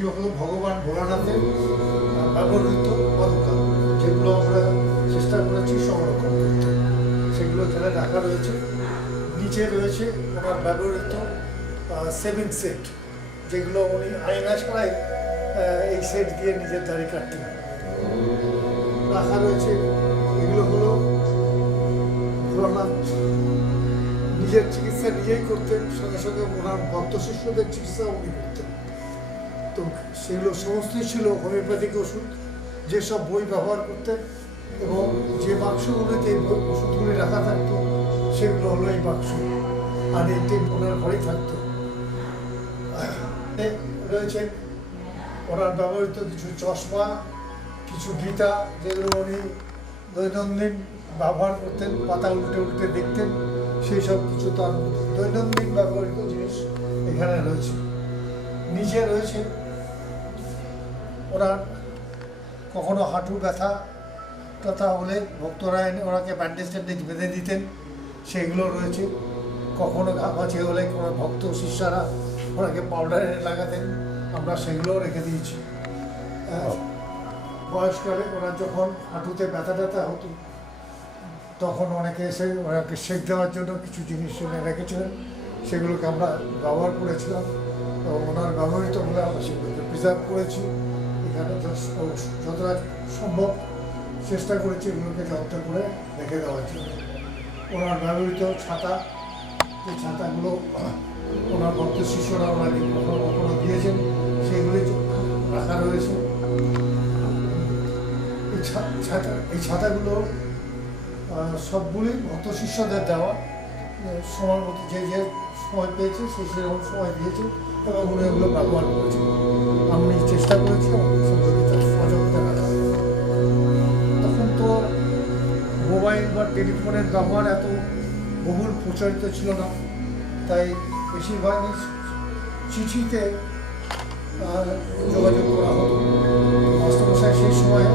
এগুলো হলো ভগবান ভোলানাথের ব্যবহৃত পদকা, যেগুলো আমরা চেষ্টা করেছি সংরক্ষণ করতে। সেগুলো এখানে রাখা রয়েছে। নিচে রয়েছে ওনার ব্যবহৃত সেভিং সেট, যেগুলো উনি আয়না ছাড়াই এই সেট দিয়ে নিজের দাড়ি কাটতেন। রাখা রয়েছে। এগুলো হলো ভোলানাথ নিজের চিকিৎসা নিজেই করতেন, সঙ্গে সঙ্গে ওনার ভক্ত শিষ্যদের চিকিৎসা উনি করতেন। তো সেগুলো সমস্তই ছিল হোমিওপ্যাথিক ওষুধ, যেসব বই ব্যবহার করতেন, এবং যে বাক্সগুলিতে এই ওষুধগুলি রাখা থাকতো সেগুলো হলো এই বাক্স, আর এইটি ওনার ঘরেই থাকতো। রয়েছে ওনার ব্যবহৃত কিছু চশমা, কিছু গীতা, যেগুলো উনি দৈনন্দিন ব্যবহার করতেন, পাতা উল্টে উল্টে দেখতেন, সেই সব কিছু তার দৈনন্দিন ব্যবহৃত জিনিস এখানে রয়েছে। নিচে রয়েছে ওনার কখনো হাঁটু ব্যথা টথা হলে ভক্তরা এনে ওনাকে ব্যান্ডেজ ট্যান্ডেজ বেঁধে দিতেন, সেইগুলো রয়েছে। কখনো ঘামাচি হলে কোনো ভক্ত শিষ্যরা ওনাকে পাউডার এনে লাগাতেন, আমরা সেগুলোও রেখে দিয়েছি। বয়সকালে ওনার যখন হাঁটুতে ব্যথা ট্যাথা হতো, তখন অনেকে এসে ওনাকে সেঁক দেওয়ার জন্য কিছু জিনিস এনে রেখেছিলেন, সেগুলোকে আমরা ব্যবহার করেছিলাম। তো ওনার ব্যবহৃতগুলো আমরা সেগুলোকে প্রিজার্ভ করেছি। এখানে যতটা সম্ভব চেষ্টা করেছি এগুলোকে যত্ন করে রেখে দেওয়ার জন্য। ওনার ব্যবহৃত ছাতা, যে ছাতাগুলো ওনার ভক্ত শিষ্যরা ওনাকে কখনো কখনো দিয়েছেন, সেগুলি রাখা রয়েছে। এই ছাতাগুলো সবগুলি ভক্ত শিষ্যদের দেওয়া, সময় মতো যে যে সময় পেয়েছে সে সেরকম সময় দিয়েছে এবং উনি ওগুলো ব্যবহার করেছেন। আমি চেষ্টা করেছি সেগুলোকে সযত্নে রাখা। তখন তো মোবাইল বা টেলিফোনের ব্যবহার এত বহুল প্রচলিত ছিল না, তাই বেশিরভাগই চিঠিতে যোগাযোগ করা হতো। মাস্টারমশাই সেই সময়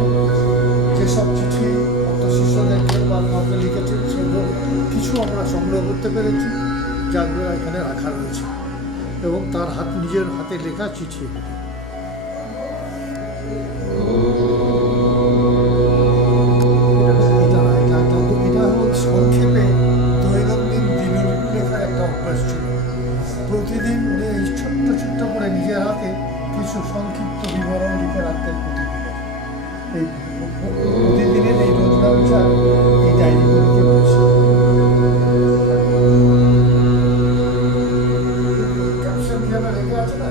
যেসব চিঠি ভক্ত শিষ্যদেরকে বা কাউকে লিখেছেন, সেগুলো কিছু আমরা সংগ্রহ করতে পেরেছি, যাগুলো এখানে রাখা রয়েছে, এবং তার নিজের হাতে লেখা চিঠি। এটা হল সংক্ষেপে দৈনন্দিন দিনলিপি লেখার একটা অভ্যাস ছিল। প্রতিদিন উনি এই ছোট্ট ছোট্ট করে নিজের হাতে কিছু সংক্ষিপ্ত বিবরণ লিখে রাখতেন। এই প্রতিদিনের এই রোজগার এই ডায়েরিগুলিকে বলছে। ক্যাপশন হিসাবে লেখা আছে না,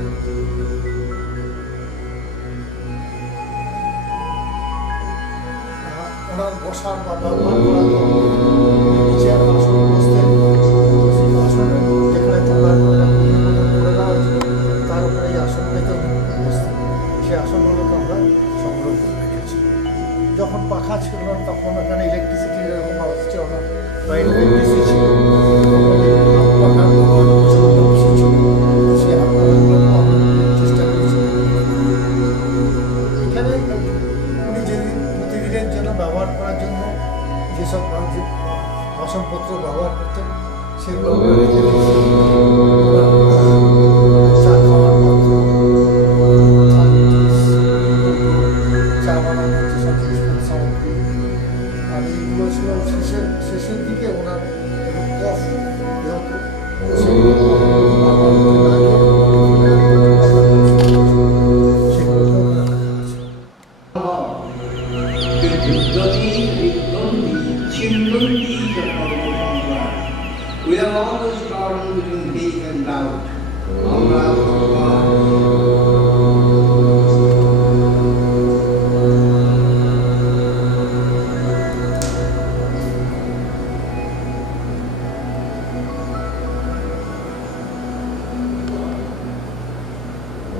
ওনার বসার বা ব্যবহার করা নিচে আসন বসতেন, আসনের যেখানে তোলার করে দেওয়া হয়েছিল তার উপরে এই আসনটাকে বসতেন। সেই আসনগুলোকে আমরা সংগ্রহ করে রেখেছি। যখন পাখা ছিল না তখন ওখানে ইলেকট্রিসিটি এরকম ব্যবস্থা ছিল না, বা ইলেকট্রিসিটি ছিল, পাখার ব্যবহার প্রচণ্ড বেশি ছিল। সেই হাত পাখাগুলো আমরা চেষ্টা করেছি। এখানে উনি যেদিন প্রতিদিনের জন্য ব্যবহার করার জন্য যেসব বাসনপত্র ব্যবহার করতেন, সেগুলো আমরা রেখে দিয়েছি। চা খাওয়ার পাত্র, চা বানানোর যেসব জিনিসপত্র সামগ্রী, আর এইগুলো ছিল শেষের দিকে ওনার